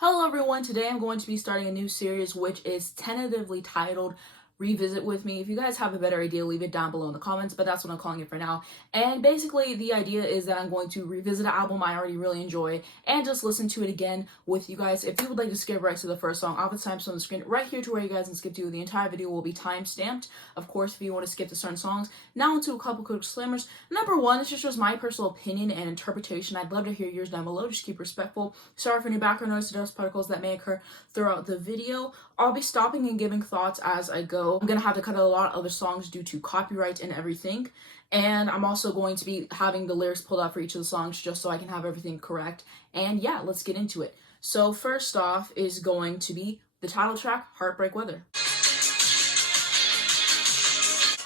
Hello everyone, today I'm going to be starting a new series which is tentatively titled Revisit With Me. If you guys have a better idea, leave it down below in the comments, but that's what I'm calling it for now. And basically the idea is that I'm going to revisit an album I already really enjoy and just listen to it again with you guys. If you would like to skip right to the first song, I'll put timestamps on the screen right here to where you guys can skip to. The entire video will be time-stamped. Of course, if you want to skip to certain songs. Now into a couple quick disclaimers. Number one, this just shows my personal opinion and interpretation. I'd love to hear yours down below. Just keep respectful. Sorry for any background noise or dust particles that may occur throughout the video. I'll be stopping and giving thoughts as I go. I'm gonna have to cut out a lot of other songs due to copyright and everything. And I'm also going to be having the lyrics pulled out for each of the songs just so I can have everything correct. And yeah, let's get into it. So first off is going to be the title track, Heartbreak Weather.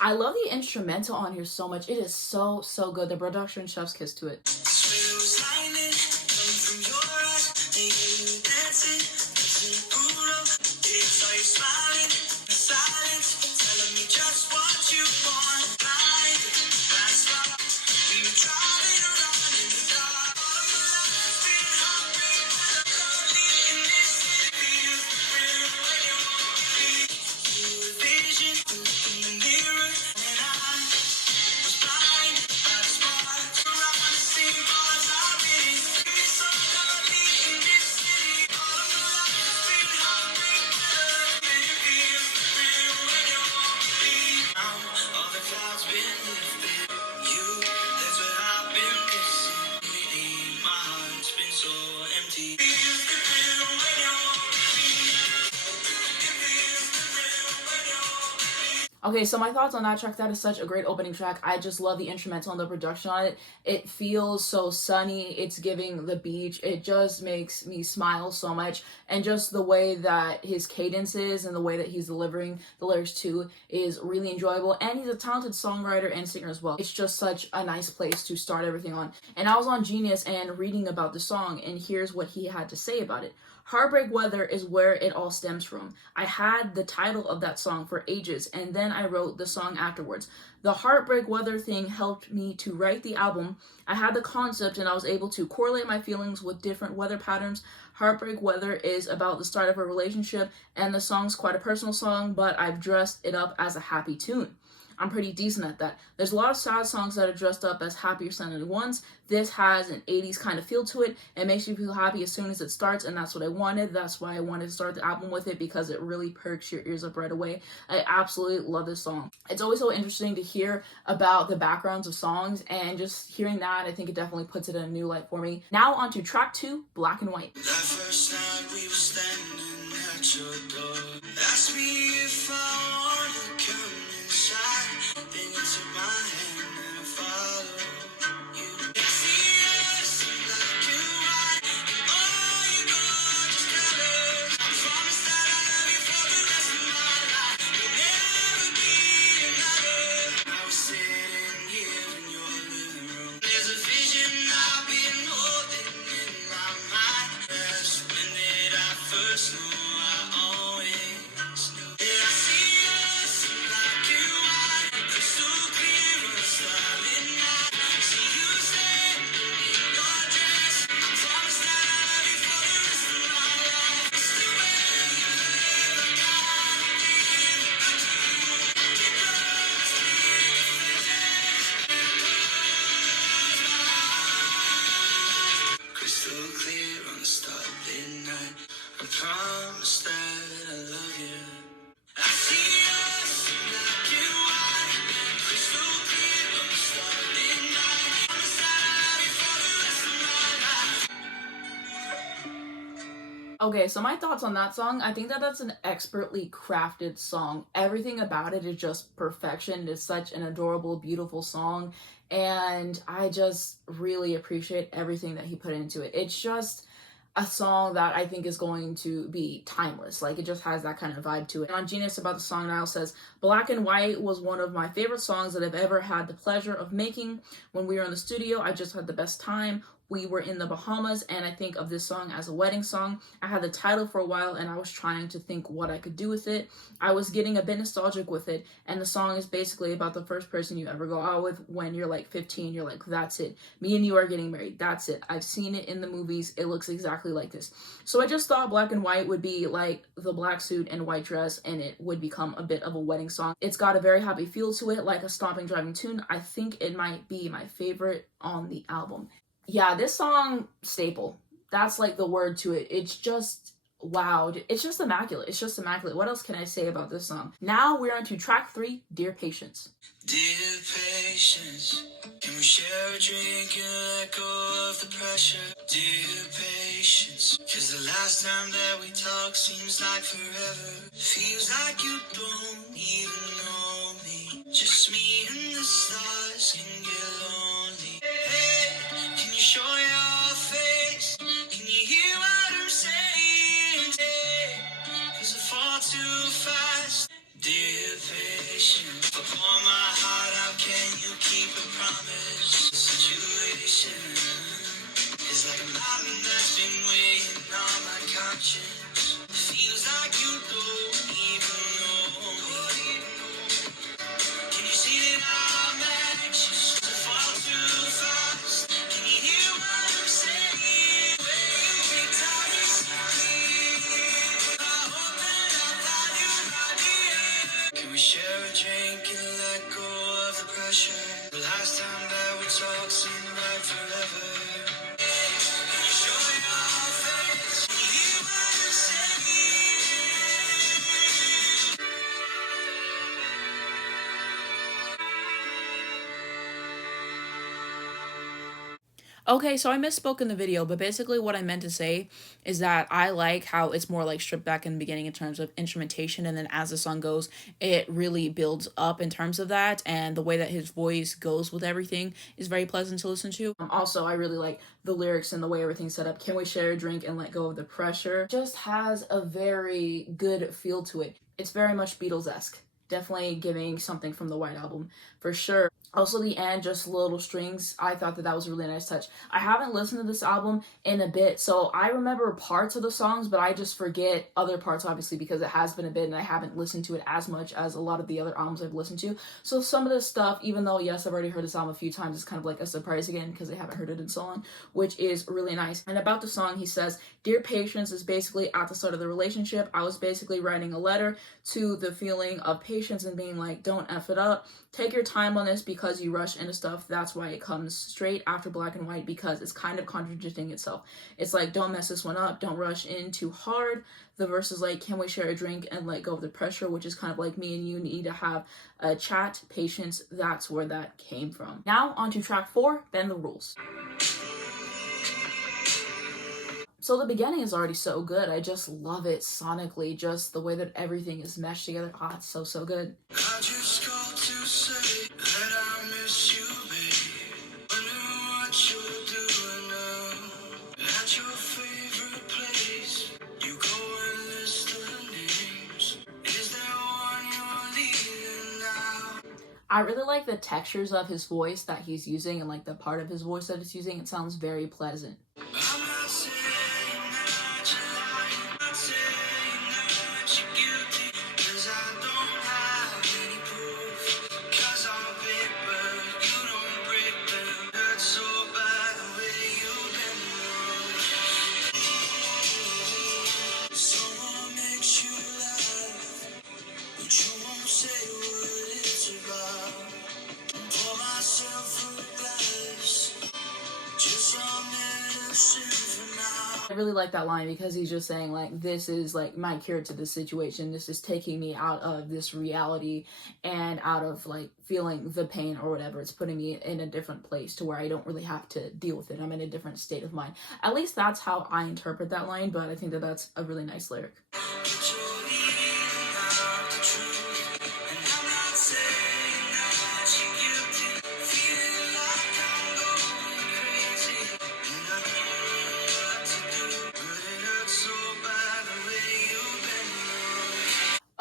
I love the instrumental on here so much. It is so good. The production, chef's kiss to it. Okay, so my thoughts on that track. That is such a great opening track. I just love the instrumental and the production on it. It feels so sunny. It's giving the beach. It just makes me smile so much. And just the way that his cadence is and the way that he's delivering the lyrics too is really enjoyable. And he's a talented songwriter and singer as well. It's just such a nice place to start everything on. And I was on Genius and reading about the song, and here's what he had to say about it. Heartbreak Weather is where it all stems from. I had the title of that song for ages, and then I wrote the song afterwards. The Heartbreak Weather thing helped me to write the album. I had the concept and I was able to correlate my feelings with different weather patterns. Heartbreak Weather is about the start of a relationship, and the song's quite a personal song, but I've dressed it up as a happy tune. I'm pretty decent at that. There's a lot of sad songs that are dressed up as happier sounding ones. This has an 80s kind of feel to it. It makes you feel happy as soon as it starts, and that's what I wanted. That's why I wanted to start the album with it, because it really perks your ears up right away. I absolutely love this song. It's always so interesting to hear about the backgrounds of songs, and just hearing that, I think it definitely puts it in a new light for me. Now on to track 2, Black and White. That first night we were standing at your door. Asked me if I wanna come inside. Then you took my hand and I followed you. See us black and white, and all your gorgeous colors. I promise that I'll love you for the rest of my life. There'll never be another. I was sitting here in your living room. There's a vision I've been holding in my mind. When did I first know? I always knew. And I see us in black and white, crystal clear on a starlit night. See you standing in your dress. I promise that I'll love you for the rest of my life. It's the way you live, I gotta give it back to you. Get close to me, crystal clear on a starlit night. I promise that I love you. I see us black and white, crystal clear on a starlit night. I promise that I love you for the rest of my life. Okay, so my thoughts on that song, I think that that's an expertly crafted song. Everything about it is just perfection. It's such an adorable, beautiful song, and I just really appreciate everything that he put into it. It's just a song that I think is going to be timeless. Like, it just has that kind of vibe to it. And on Genius about the song, Niall says, Black and White was one of my favorite songs that I've ever had the pleasure of making. When we were in the studio, I just had the best time. we were in the Bahamas, and I think of this song as a wedding song. I had the title for a while and I was trying to think what I could do with it. I was getting a bit nostalgic with it, and the song is basically about the first person you ever go out with when you're like 15. You're like, that's it. Me and you are getting married. That's it. I've seen it in the movies. It looks exactly like this. So I just thought black and white would be like the black suit and white dress, and it would become a bit of a wedding song. It's got a very happy feel to it, like a stomping, driving tune. I think it might be my favorite on the album. Yeah, this song, staple. That's like the word to it. It's just wow. It's just immaculate. It's just immaculate. What else can I say about this song? Now we're on to track 3, Dear Patience. Dear patience, can we share a drink and let go of the pressure? Dear patience, cause the last time that we talked seems like forever. Feels like you don't even know me. Just me and the stars can get lonely. Hey, can you show your face? Can you hear what I'm saying? Hey, cause I fall too fast. Dear patience, I pour my heart out, can you keep a promise? The situation is like a mountain that's been weighing on my conscience. Feels like you don't even know me. Can you see that I'm anxious to fall too fast? Can you hear what I'm saying? Every time you see me, I hope that I find you by the end. Can we share a drink and let go of the pressure? The last time that we talked seemed like forever. Can you show your face? Can you hear what I'm saying? Okay, so I misspoke in the video, but basically what I meant to say is that I like how it's more like stripped back in the beginning in terms of instrumentation, and then as the song goes, it really builds up in terms of that, and the way that his voice goes with everything is very pleasant to listen to. Also, I really like the lyrics and the way everything's set up. Can we share a drink and let go of the pressure? Just has a very good feel to it. It's very much Beatles-esque. Definitely giving something from the White Album, for sure. Also, the end, just little strings. I thought that was a really nice touch. I haven't listened to this album in a bit, so I remember parts of the songs, but I just forget other parts, obviously, because it has been a bit and I haven't listened to it as much as a lot of the other albums I've listened to. So some of this stuff, even though, yes, I've already heard this album a few times, it's kind of like a surprise again because I haven't heard it in so long, which is really nice. And about the song, he says, Dear Patience is basically at the start of the relationship. I was basically writing a letter to the feeling of patience and being like, don't F it up. Take your time on this because you rush into stuff. That's why it comes straight after black and white, because it's kind of contradicting itself. It's like, don't mess this one up. Don't rush in too hard. The verse is like, can we share a drink and let go of the pressure, which is kind of like me and you need to have a chat. Patience, that's where that came from. Now on to track 4, Bend the Rules. So the beginning is already so good. I just love it sonically, just the way that everything is meshed together. Ah, it's so, so good. I just called to say that I miss you, babe. Wonder what you're doing now. At your favorite place, you go and list the names. Is there one you're leaving now? I really like the textures of his voice that he's using, and like the part of his voice that it's using. It sounds very pleasant. I'm not saying that you're lying. I'm not saying that you're guilty. 'Cause I don't have any proof. 'Cause on paper, you don't break them. Hurts so bad the way you've been moved. Someone makes you laugh, but you won't say what it's about. Pour myself a glass, just some medicine for now. I really like that line because he's just saying like, this is like my cure to this situation. This is taking me out of this reality and out of like feeling the pain or whatever. It's putting me in a different place to where I don't really have to deal with it. I'm in a different state of mind. At least that's how I interpret that line, but I think that that's a really nice lyric.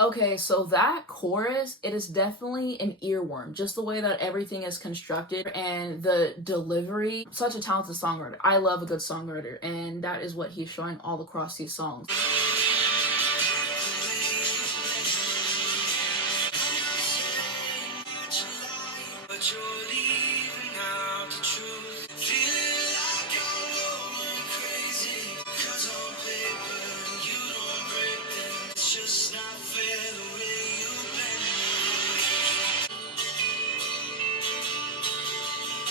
Okay, so that chorus, it is definitely an earworm. Just the way that everything is constructed and the delivery. Such a talented songwriter. I love a good songwriter, and that is what he's showing all across these songs. But you're leaving out the truth. Feel like you're going crazy. 'Cause on paper, you don't break them. It's just not fair the way you've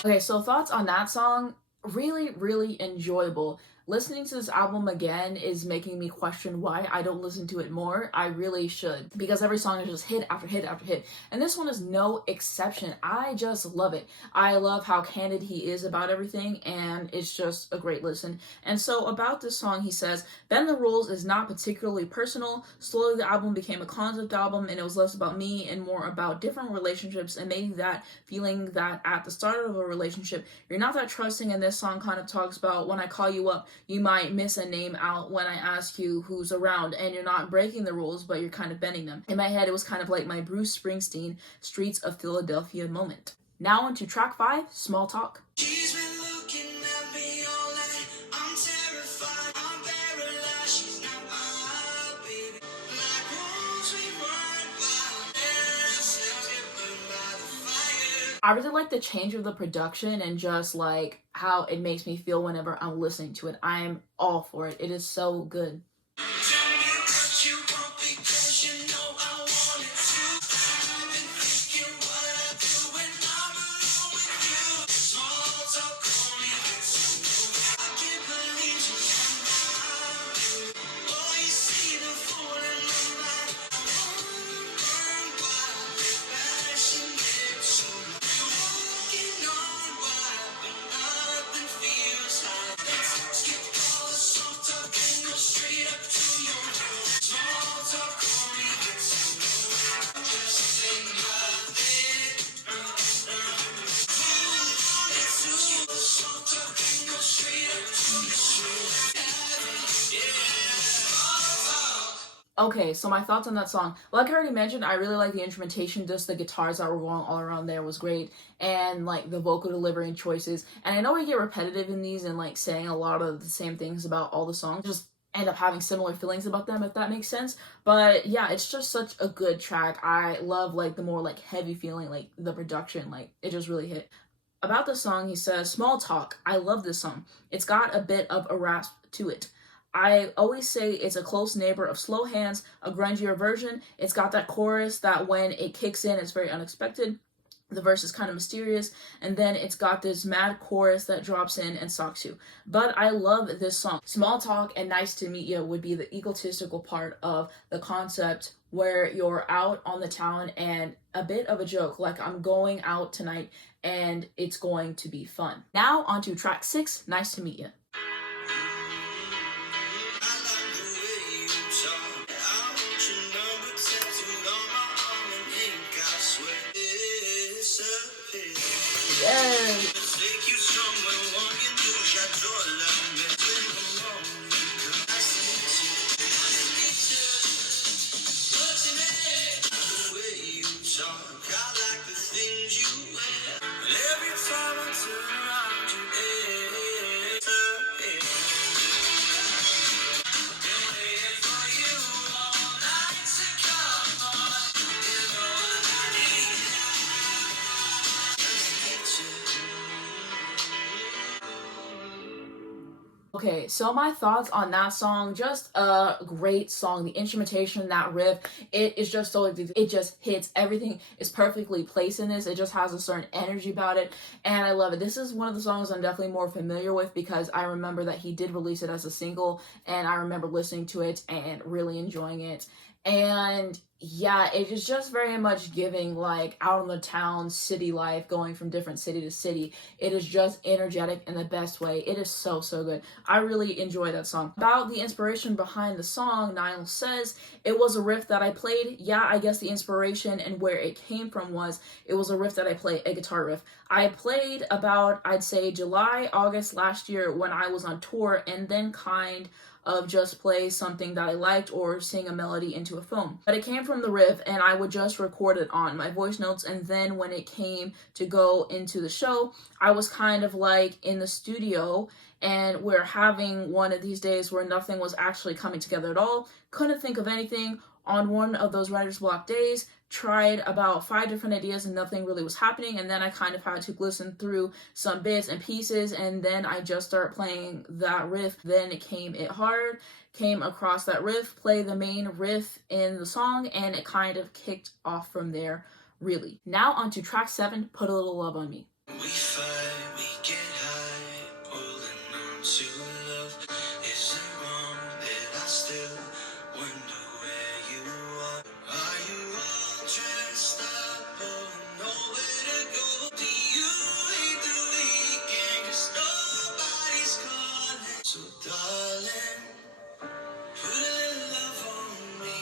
been. Okay, so thoughts on that song, really, really enjoyable. Listening to this album again is making me question why I don't listen to it more. I really should, because every song is just hit after hit after hit. And this one is no exception. I just love it. I love how candid he is about everything, and it's just a great listen. And so about this song, he says, Bend the Rules is not particularly personal. Slowly the album became a concept album, and it was less about me and more about different relationships, and maybe that feeling that at the start of a relationship, you're not that trusting, and this song kind of talks about when I call you up, you might miss a name out when I ask you who's around, and you're not breaking the rules, but you're kind of bending them. In my head, it was kind of like my Bruce Springsteen Streets of Philadelphia moment. Now on to track 5, Small Talk. She's been looking at me all night. I'm terrified. I'm paralyzed. She's not my baby. Like wolves we run wild. Ourselves get burned by the fire. I really like the change of the production and just like how it makes me feel whenever I'm listening to it. I am all for it. It is so good. Tell me what you want because you know I want it too. I've been thinking what I do when I'm alone with you. Small talk only gets you. I can't believe you somehow. Oh, you see the fool in my mind. I wanna burn wild with passionate soul. You're walking on wild, but nothing feels like. Let's skip all the small talk and go straight up to your door. Small talk only gets you. Just say nothing. Who wanted to? Small talk and go straight up to your door. Okay, so my thoughts on that song. Like I already mentioned, I really like the instrumentation. Just the guitars that were going all around there was great, and like the vocal delivery and choices. And I know I get repetitive in these and like saying a lot of the same things about all the songs. Just end up having similar feelings about them, if that makes sense. But yeah, it's just such a good track. I love like the more like heavy feeling, like the production, like it just really hit. About the song, he says, Small Talk. I love this song. It's got a bit of a rasp to it. I always say it's a close neighbor of Slow Hands, a grungier version. It's got that chorus that when it kicks in, it's very unexpected. The verse is kind of mysterious, and then it's got this mad chorus that drops in and socks you. But I love this song. Small Talk and Nice to Meet You would be the egotistical part of the concept where you're out on the town and a bit of a joke, like I'm going out tonight and it's going to be fun. Now on to track 6, Nice to Meet You. I like the way you talk. I want your number tattooed on my arm in ink. I swear it's a pity. Yes. Take you somewhere warm, you do j'adore la mer. In the morning, nice to meet you. Nice to meet you. What's your name? The way you talk, I like the things you wear. And every time I turn around, you it's a pity. Been waiting for you all night to come on. You know what I need. Nice to meet you. Okay, so my thoughts on that song, just a great song. The instrumentation, that riff, it is just so, it just hits. Everything is perfectly placed in this. It just has a certain energy about it, and I love it. This is one of the songs I'm definitely more familiar with because I remember that he did release it as a single, and I remember listening to it and really enjoying it. And yeah, it is just very much giving like out in the town city life, going from different city to city. It is just energetic in the best way. It is so, so good. I really enjoy that song. About the inspiration behind the song, Niall says, it was a riff that I played. Yeah, I guess the inspiration and where it came from was, it was a riff that I played, a guitar riff. I played about, I'd say July, August last year when I was on tour, and then kind of just play something that I liked or sing a melody into a phone. But it came from the riff, and I would just record it on my voice notes, and then when it came to go into the show, I was kind of like in the studio, and we're having one of these days where nothing was actually coming together at all. Couldn't think of anything. On one of those writer's block days, tried about 5 different ideas and nothing really was happening, and then I kind of had to listen through some bits and pieces, and then I just started playing that riff. Then it came across that riff, play the main riff in the song, and it kind of kicked off from there, really. Now on to track 7, Put a Little Love on Me. We fight, we get high, holding on to love. Is it wrong that I still wonder where you are? Are you all dressed up or nowhere to go? Do you hate the weekend 'cause nobody's calling? So darling, put a little love on me.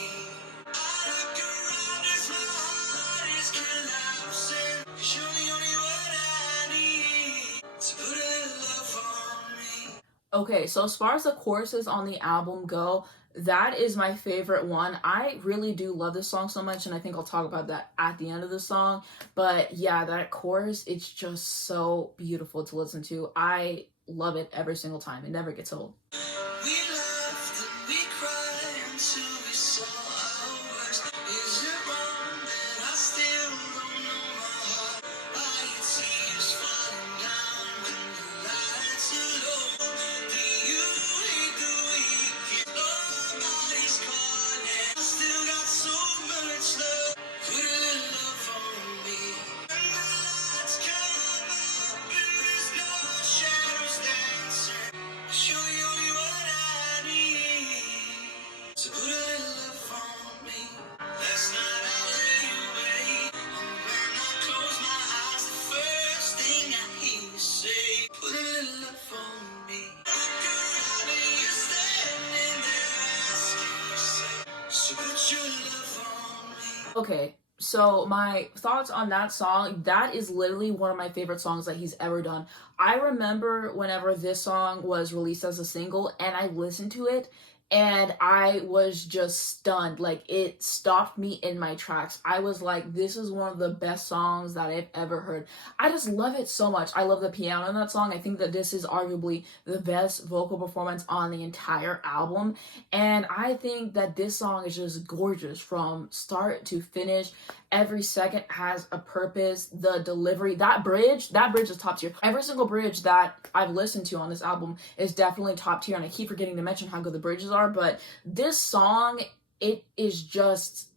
I look around as my heart is collapsing. 'Cause you're the only one I need. So put a little love on me. Okay, so as far as the choruses on the album go, that is my favorite one. I really do love this song so much, and I think I'll talk about that at the end of the song. But yeah, that chorus, it's just so beautiful to listen to. I love it every single time. It never gets old. We laughed and we cried until we saw our worst. Is it wrong that I still don't know my heart? Are your tears falling down when the lights are low? Do you hate the weekend? Nobody's calling. I still got so much love. Put a little love on me. When the lights come up and there's no shadows dancing, 'cause you're the only one I need. So put a little love on me. Last night I lay awake, and when I close my eyes, the first thing I hear you say, put a little love on me. Look around and you're standing there asking yourself, so put your love on me. Okay, so my thoughts on that song, that is literally one of my favorite songs that he's ever done. I remember whenever this song was released as a single and I listened to it and I was just stunned. Like, it stopped me in my tracks. I was like, this is one of the best songs that I've ever heard. I just love it so much. I love the piano in that song. I think that this is arguably the best vocal performance on the entire album. And I think that this song is just gorgeous from start to finish. Every second has a purpose. The delivery, that bridge is top tier. Every single bridge that I've listened to on this album is definitely top tier, and I keep forgetting to mention how good the bridges are, but this song, it is just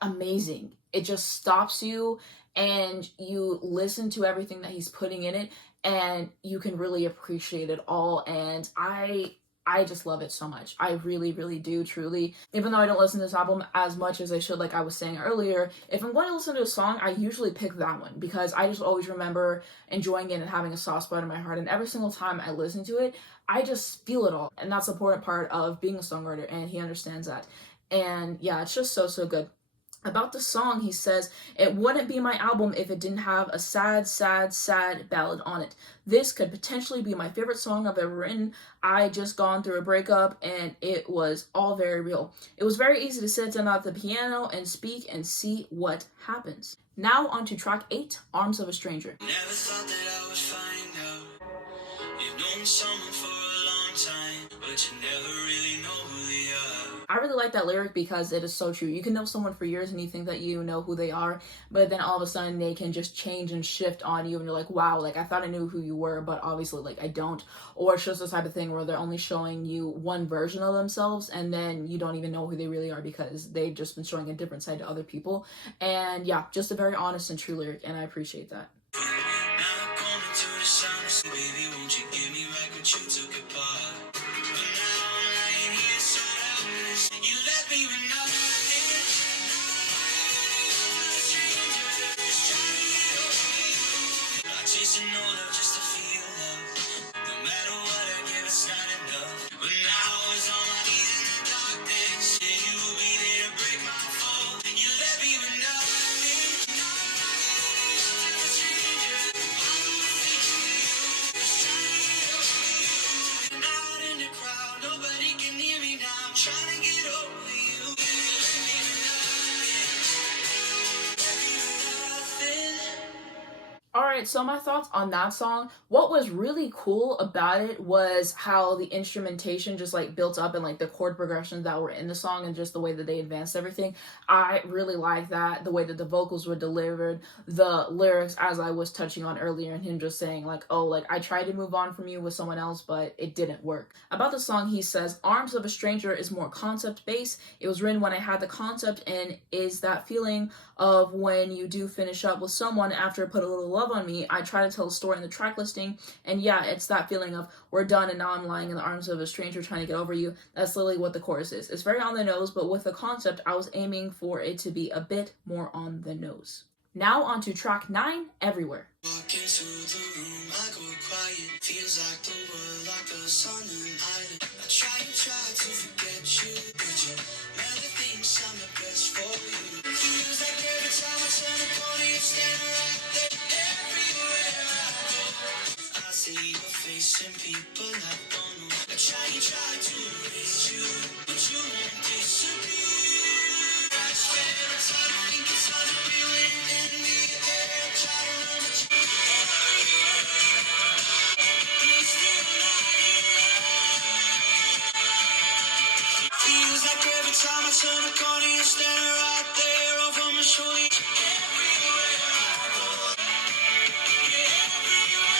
amazing. It just stops you and you listen to everything that he's putting in it, and you can really appreciate it all. And I just love it so much. I really, really do, truly. Even though I don't listen to this album as much as I should, like I was saying earlier, if I'm going to listen to a song, I usually pick that one because I just always remember enjoying it and having a soft spot in my heart. And every single time I listen to it, I just feel it all. And that's the important part of being a songwriter, and he understands that. And yeah, it's just so, so good. About the song, he says, it wouldn't be my album if it didn't have a sad, sad, sad ballad on it. This could potentially be my favorite song I've ever written. I just gone through a breakup and it was all very real. It was very easy to sit down at the piano and speak and see what happens. Now on to track 8, Arms of a Stranger. Never thought that I would find out you've known someone for a long time, but you never really know who they are. I really like that lyric because it is so true. You can know someone for years and you think that you know who they are, but then all of a sudden they can just change and shift on you and you're like, wow, like I thought I knew who you were, but obviously like I don't. Or it's just the type of thing where they're only showing you one version of themselves and then you don't even know who they really are because they've just been showing a different side to other people. And yeah, just a very honest and true lyric, and I appreciate that. Now I'm coming to the sound, so baby, won't you give me back what you took apart? But now I'm lying here so helpless. You left me with nothing. Not chasing no love just to feel love. No matter what I give, it's not enough. But now I was on my knees in the darkness. Yeah, you will be there to break my fall. You left me with nothing. Alright, so my thoughts on that song. What was really cool about it was how the instrumentation just like built up and like the chord progressions that were in the song and just the way that they advanced everything. I really like that. The way that the vocals were delivered, the lyrics, as I was touching on earlier, and him just saying, like, oh, like I tried to move on from you with someone else, but it didn't work. About the song, he says, Arms of a Stranger is more concept based. It was written when I had the concept, and is that feeling of when you do finish up with someone after Put a Little Love on Me. I try to tell a story in the track listing, and yeah, it's that feeling of we're done and now I'm lying in the arms of a stranger trying to get over you. That's literally what the chorus is. It's very on the nose, but with the concept, I was aiming for it to be a bit more on the nose. Now on to track 9, Everywhere. Walk into the room, I go quiet. Feels like the world, like the sun and island. I try to forget you, but you never thinks I'm the best for you. Feels like every time I turn a corner, you stand right there. Everywhere I go, I see your face and people I don't know. I try to erase you, but you won't disappear. I swear it's hard to think, it's hard to feel it in the air. I try to run, but you feels like every time I turn a corner, you're standing right there over my shoulder. Everywhere I go, everywhere.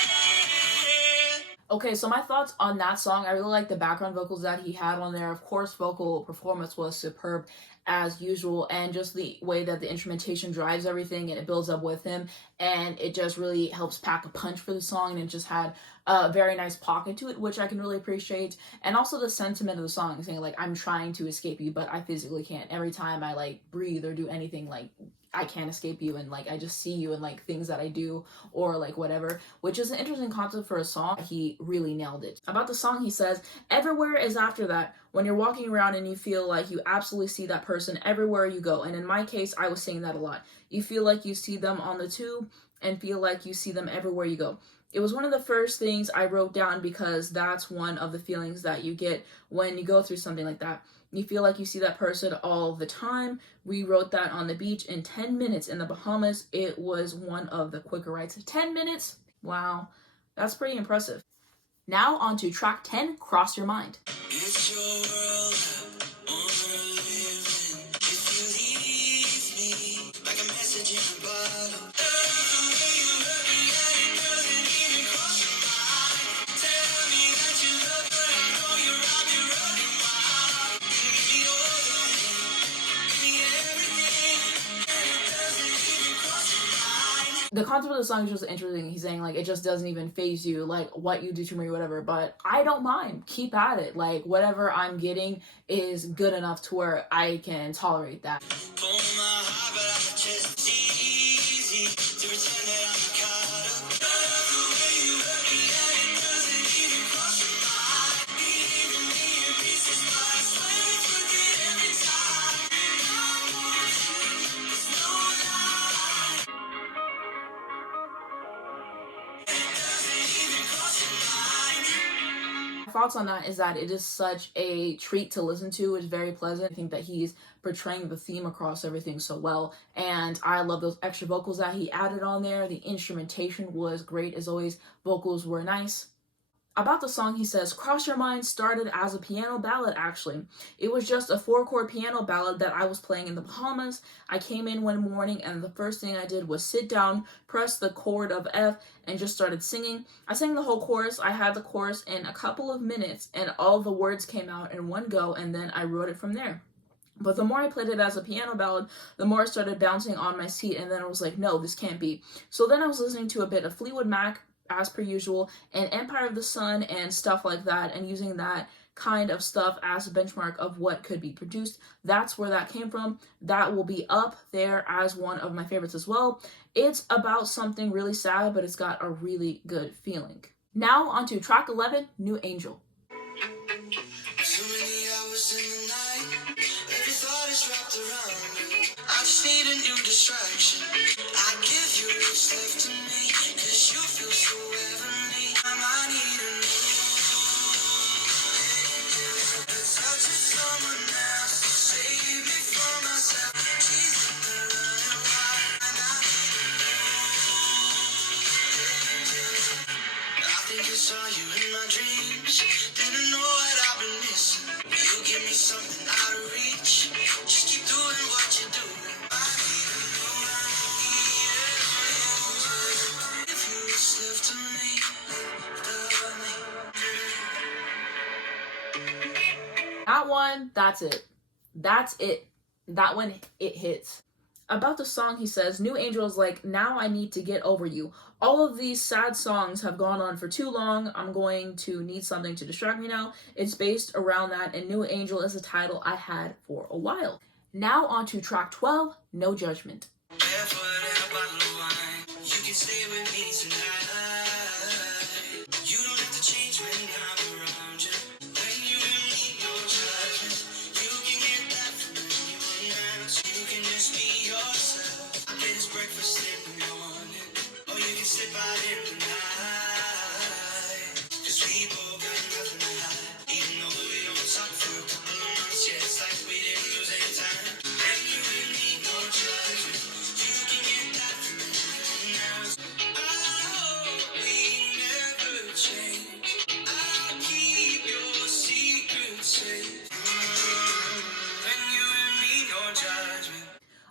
Okay, so my thoughts on that song, I really like the background vocals that he had on there. Of course, vocal performance was superb as usual, and just the way that the instrumentation drives everything and it builds up with him, and it just really helps pack a punch for the song, and it just had a very nice pocket to it, which I can really appreciate. And also the sentiment of the song, saying like, I'm trying to escape you, but I physically can't. Every time I like breathe or do anything, like I can't escape you, and like I just see you in like things that I do or like whatever, which is an interesting concept for a song. He really nailed it. About the song, he says, Everywhere is after that, when you're walking around and you feel like you absolutely see that person everywhere you go. And in my case, I was saying that a lot. You feel like you see them on the tube and feel like you see them everywhere you go. It was one of the first things I wrote down because that's one of the feelings that you get when you go through something like that. You feel like you see that person all the time. We wrote that on the beach in 10 minutes in the Bahamas. It was one of the quicker rides. 10 minutes? Wow, that's pretty impressive. Now on to track 10, Cross Your Mind. It's your world, I wanna live in. If you leave me, like a message in a bottle. The way you hurt me, and it doesn't even cross your mind. Tell me that you love, but I know you're out there running wild. Give me all the pain, give me everything, and it doesn't even cross your mind. The concept of the song is just interesting. He's saying like it just doesn't even faze you, like what you do to me or whatever, but I don't mind. Keep at it. Like whatever I'm getting is good enough to where I can tolerate that. Pull my heart, but I'm just easy to pretend that I'm caught up. The way you hurt me, and it doesn't even cross your mind. Leaving me in pieces, but I swear it's worth it every time. I want you, there's no lie. And it doesn't even cross your mind. Thoughts on that is that it is such a treat to listen to. It's very pleasant. I think that he's portraying the theme across everything so well, and I love those extra vocals that he added on there. The instrumentation was great as always. Vocals were nice. About the song, he says, Cross Your Mind started as a piano ballad, actually. It was just a 4-chord piano ballad that I was playing in the Bahamas. I came in one morning and the first thing I did was sit down, press the chord of F, and just started singing. I sang the whole chorus. I had the chorus in a couple of minutes, and all the words came out in one go, and then I wrote it from there. But the more I played it as a piano ballad, the more I started bouncing on my seat, and then I was like, no, this can't be. So then I was listening to a bit of Fleetwood Mac, as per usual, and Empire of the Sun and stuff like that, and using that kind of stuff as a benchmark of what could be produced. That's where that came from. That will be up there as one of my favorites as well. It's about something really sad, but it's got a really good feeling. Now onto track 11, New Angel. So many hours in the night, every thought is wrapped around me. I just need a new distraction. I give you what's left to me, 'cause you feel so heavenly. I need a new angel, the touch of someone else to save me from myself. She's in the running wild, and I need a new something out of reach. Just keep doing what you do. I even know I need if you was left to me, That one, that's it. That's it. That one, it hits. About the song, he says, New Angel is like, now I need to get over you. All of these sad songs have gone on for too long. I'm going to need something to distract me now. It's based around that, and New Angel is a title I had for a while. Now on to track 12, No Judgment. barefoot and a bottle of wine. You can stay with me tonight. You don't have to change when I'm around you. When you don't need no judgment, you can get that from anyone else. You can just be yourself. There's breakfast in the morning, or you can slip out in the night. 'Cause we both got nothing to hide. Even though we don't talk for a couple of months, yeah, it's like we didn't lose any time. And you don't need no judgment. You can get that from anyone else. I hope we never change. I'll keep your secrets safe. When you and me, no judgment.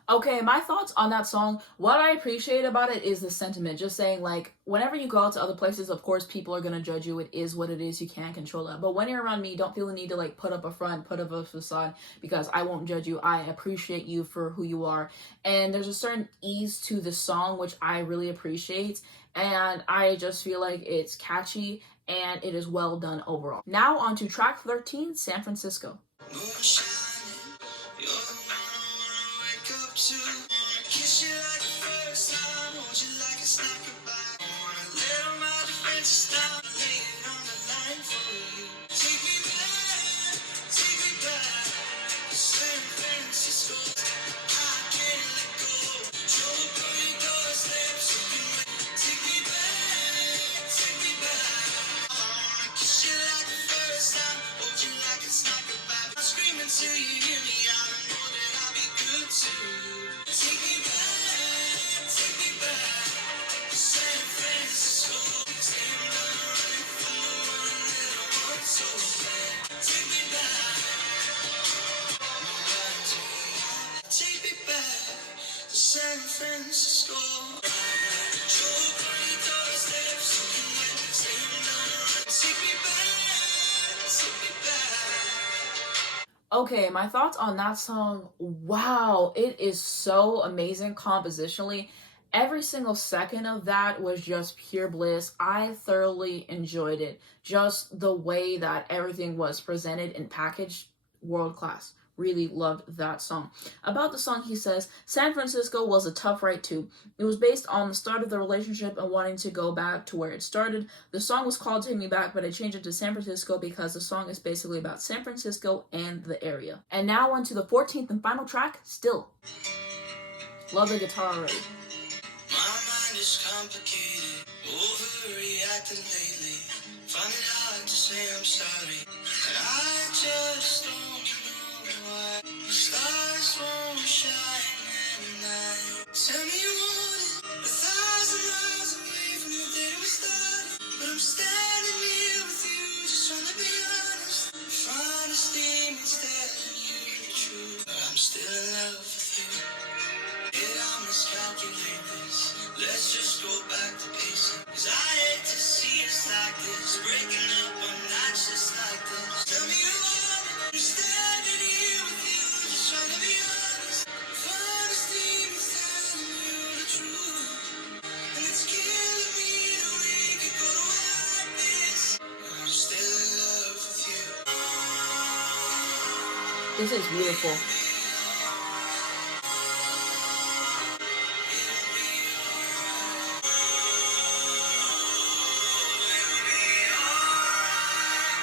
Okay, my thoughts on that song, what I appreciate about it is the sentiment. Just saying, like, whenever you go out to other places, of course, people are going to judge you. It is what it is. You can't control that. But when you're around me, don't feel the need to, like, put up a front, put up a facade, because I won't judge you. I appreciate you for who you are. And there's a certain ease to the song, which I really appreciate. And I just feel like it's catchy and it is well done overall. Now on to track 13, San Francisco. Moonshine, you're the one I wanna wake up to. Wanna kiss you like the first time, hold you like a snack goodbye. Wanna let all my defenses down, lay it on the line for you. Take me back to San Francisco. I can't let go. Drove up on your doorstep, soaking wet. Take me back. I wanna kiss you like the first time, hold you like a snack goodbye. I'm screaming till you hear me out. I know that I'll be good too. Take me back to San Francisco. Say I'm done running from the one that I want so bad. Take me back. Take me back to San Francisco. Drove on your doorstep, soaking wet. Say I'm done running. Take me back. Okay, my thoughts on that song. Wow, it is so amazing compositionally. Every single second of that was just pure bliss. I thoroughly enjoyed it. Just the way that everything was presented and packaged, world class. Really loved that song. About the song, he says, San Francisco was a tough ride too. It was based on the start of the relationship and wanting to go back to where it started. The song was called Take Me Back, but I changed it to San Francisco because the song is basically about San Francisco and the area. And now on to the 14th and final track, Still. Love the guitar already. My mind is complicated, overreacting lately. Find it hard to say I'm sorry, and I just don't know why. The stars won't shine at night. Tell me you want it 1,000 miles away from the day we started, but I'm standing here with you, just trying to be honest. If honesty means telling you the truth, but I'm still in love with you. Did I miscalculate this? Let's just go back to basics. 'Cause I hate to see us like this, breaking up on nights just like this. Tell me you want it. I'm standing here with you, just trying to be honest. If honesty means telling you the truth, and it's killing me that we could go like this. I'm still in love with you. This is beautiful.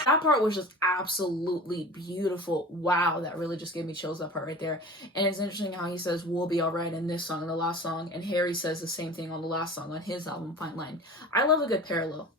That part was just absolutely beautiful. Wow, that really just gave me chills, that part right there. And it's interesting how he says, we'll be alright in this song, the last song, and Harry says the same thing on the last song on his album, Fine Line. I love a good parallel.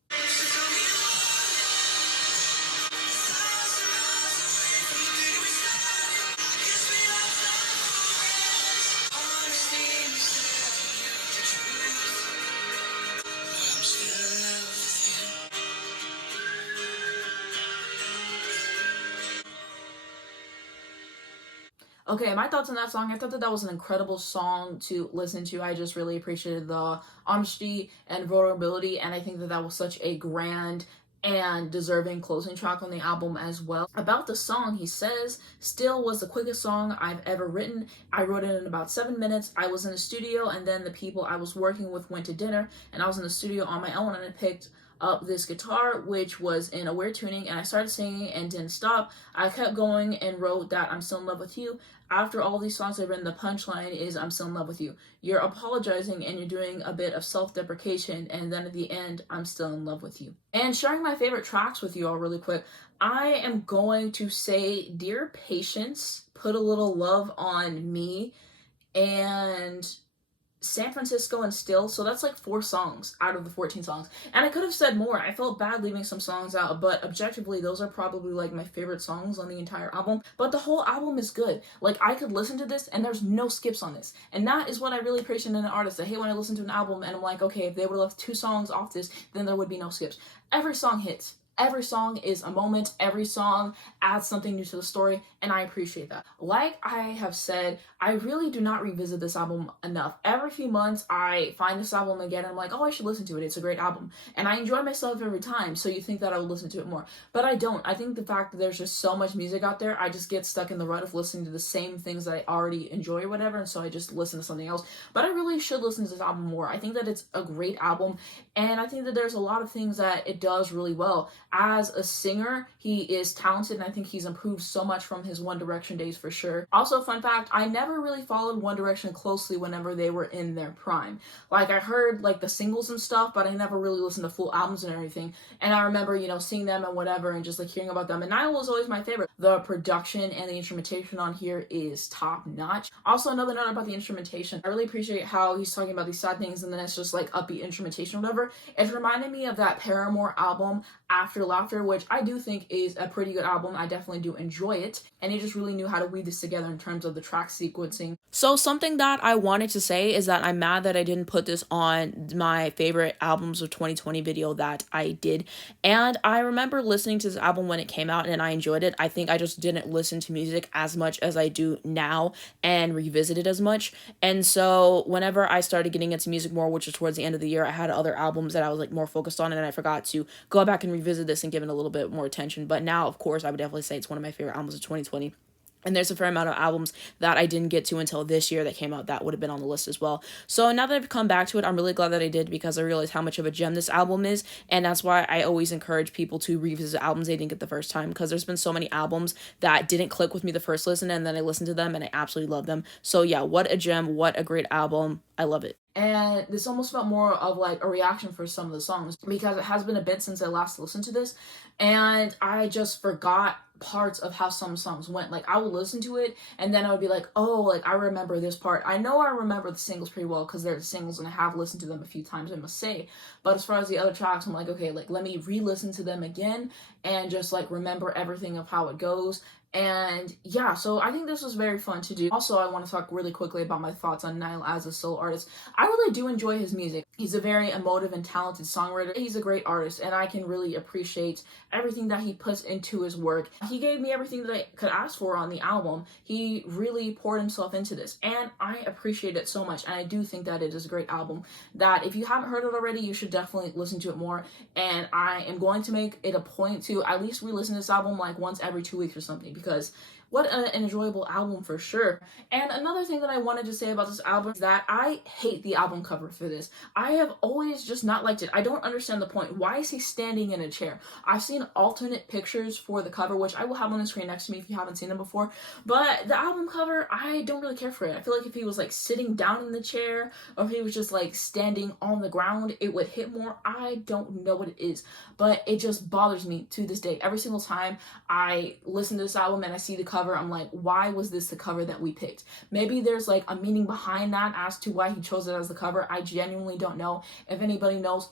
Okay, my thoughts on that song. I thought that that was an incredible song to listen to. I just really appreciated the honesty and vulnerability, and I think that that was such a grand and deserving closing track on the album as well. About the song, he says, "Still was the quickest song I've ever written. I wrote it in about 7 minutes. I was in the studio, and then the people I was working with went to dinner, and I was in the studio on my own, and I picked up this guitar, which was in a weird tuning, and I started singing and didn't stop. I kept going and wrote that I'm still in love with you. After all these songs I've written, the punchline is I'm still in love with you. You're apologizing and you're doing a bit of self-deprecation, and then at the end, I'm still in love with you." And sharing my favorite tracks with you all really quick, I am going to say Dear Patience, Put a Little Love on Me, and San Francisco and Still. So that's like 4 songs out of the 14 songs. And I could have said more. I felt bad leaving some songs out, but objectively, those are probably like my favorite songs on the entire album. But the whole album is good. Like, I could listen to this and there's no skips on this. And that is what I really appreciate in an artist. I hate when I listen to an album and I'm like, okay, if they would have left 2 songs off this, then there would be no skips. Every song hits. Every song is a moment. Every song adds something new to the story, and I appreciate that. Like I have said, I really do not revisit this album enough. Every few months, I find this album again, and I'm like, oh, I should listen to it. It's a great album. And I enjoy myself every time, so you think that I would listen to it more. But I don't. I think the fact that there's just so much music out there, I just get stuck in the rut of listening to the same things that I already enjoy or whatever, and so I just listen to something else. But I really should listen to this album more. I think that it's a great album, and I think that there's a lot of things that it does really well. As a singer, he is talented, and I think he's improved so much from his One Direction days for sure. Also, fun fact, I never really followed One Direction closely whenever they were in their prime. Like, I heard like the singles and stuff, but I never really listened to full albums and everything. And I remember, seeing them and whatever and just like hearing about them. And Niall was always my favorite. The production and the instrumentation on here is top notch. Also, another note about the instrumentation, I really appreciate how he's talking about these sad things and then it's just like upbeat instrumentation or whatever. It reminded me of that Paramore album, After Laughter, which I do think is a pretty good album. I definitely do enjoy it, and he just really knew how to weave this together in terms of the track sequencing. So something that I wanted to say is that I'm mad that I didn't put this on my favorite albums of 2020 video that I did, and I remember listening to this album when it came out and I enjoyed it. I think I just didn't listen to music as much as I do now and revisit it as much, and so whenever I started getting into music more, which was towards the end of the year, I had other albums that I was like more focused on, and I forgot to go back and revisit this and give it a little bit more attention. But now, of course, I would definitely say it's one of my favorite albums of 2020. And there's a fair amount of albums that I didn't get to until this year that came out that would have been on the list as well. So now that I've come back to it, I'm really glad that I did, because I realized how much of a gem this album is. And that's why I always encourage people to revisit albums they didn't get the first time, because there's been so many albums that didn't click with me the first listen, and then I listened to them and I absolutely love them. So yeah, what a gem, what a great album. I love it. And this almost felt more of like a reaction for some of the songs, because it has been a bit since I last listened to this, and I just forgot parts of how some songs went. Like, I would listen to it and then I would be like, oh, like I remember this part. I know I remember the singles pretty well because they're the singles and I have listened to them a few times, I must say. But as far as the other tracks, I'm like, okay, like let me re-listen to them again and just like remember everything of how it goes. And yeah, so I think this was very fun to do. Also, I want to talk really quickly about my thoughts on Niall as a solo artist. I really do enjoy his music. He's a very emotive and talented songwriter. He's a great artist, and I can really appreciate everything that he puts into his work. He gave me everything that I could ask for on the album. He really poured himself into this, and I appreciate it so much. And I do think that it is a great album that if you haven't heard it already, you should definitely listen to it more. And I am going to make it a point to at least re-listen to this album like once every 2 weeks or something, because what an enjoyable album for sure. And another thing that I wanted to say about this album is that I hate the album cover for this. I have always just not liked it. I don't understand the point. Why is he standing in a chair? I've seen alternate pictures for the cover, which I will have on the screen next to me if you haven't seen them before. But the album cover, I don't really care for it. I feel like if he was like sitting down in the chair or if he was just like standing on the ground, it would hit more. I don't know what it is, but it just bothers me to this day. Every single time I listen to this album and I see the cover, I'm like, why was this the cover that we picked? Maybe there's like a meaning behind that as to why he chose it as the cover. I genuinely don't know. If anybody knows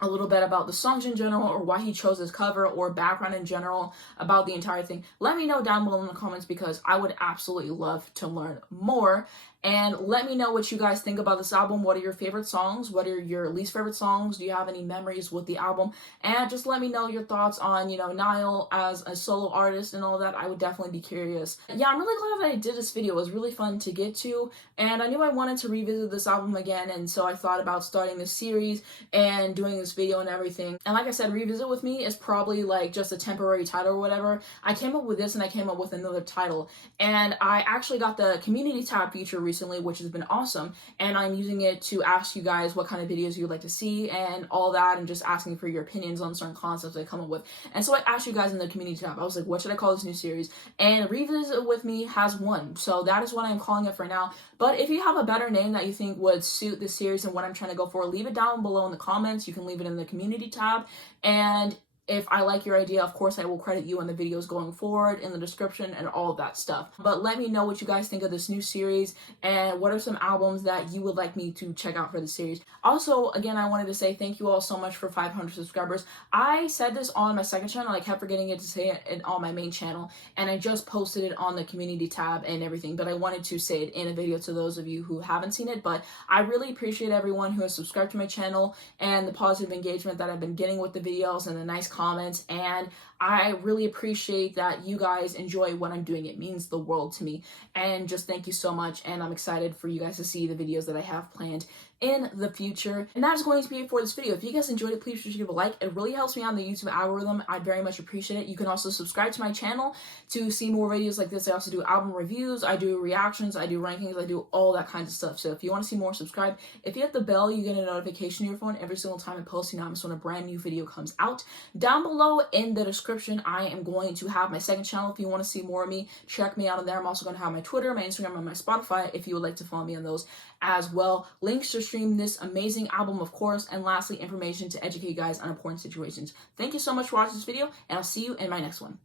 a little bit about the songs in general or why he chose this cover or background in general about the entire thing, let me know down below in the comments, because I would absolutely love to learn more. and let me know what you guys think about this album. What are your favorite songs? What are your least favorite songs? Do you have any memories with the album? And just let me know your thoughts on, Niall as a solo artist and all that. I would definitely be curious. Yeah, I'm really glad that I did this video. It was really fun to get to, and I knew I wanted to revisit this album again, and so I thought about starting this series and doing this video and everything. And like I said, Revisit With Me is probably like just a temporary title or whatever. I came up with this and I came up with another title, and I actually got the community tab feature recently, which has been awesome, and I'm using it to ask you guys what kind of videos you'd like to see and all that, and just asking for your opinions on certain concepts I come up with. And so I asked you guys in the community tab, I was like, what should I call this new series? And Revisit With Me has won, so that is what I'm calling it for now. But if you have a better name that you think would suit this series and what I'm trying to go for, leave it down below in the comments. You can leave it in the community tab, and if I like your idea, of course, I will credit you in the videos going forward, in the description, and all of that stuff. But let me know what you guys think of this new series, and what are some albums that you would like me to check out for the series. Also, again, I wanted to say thank you all so much for 500 subscribers. I said this on my second channel, I kept forgetting to say it on my main channel, and I just posted it on the community tab and everything, but I wanted to say it in a video to those of you who haven't seen it. But I really appreciate everyone who has subscribed to my channel, and the positive engagement that I've been getting with the videos, and the nice comments, and I really appreciate that you guys enjoy what I'm doing. It means the world to me, and just thank you so much, and I'm excited for you guys to see the videos that I have planned in the future. And that is going to be it for this video. If you guys enjoyed it, please just give a like. It really helps me on the YouTube algorithm. I'd very much appreciate it. You can also subscribe to my channel to see more videos like this. I also do album reviews, I do reactions, I do rankings, I do all that kind of stuff. So if you want to see more, subscribe. If you hit the bell, you get a notification on your phone every single time I post an album, so when a brand new video comes out. Down below in the description, I am going to have my second channel. If you want to see more of me, check me out on there. I'm also going to have my Twitter, my Instagram, and my Spotify if you would like to follow me on those as well. Links to stream this amazing album, of course, and lastly, information to educate you guys on important situations. Thank you so much for watching this video, and I'll see you in my next one.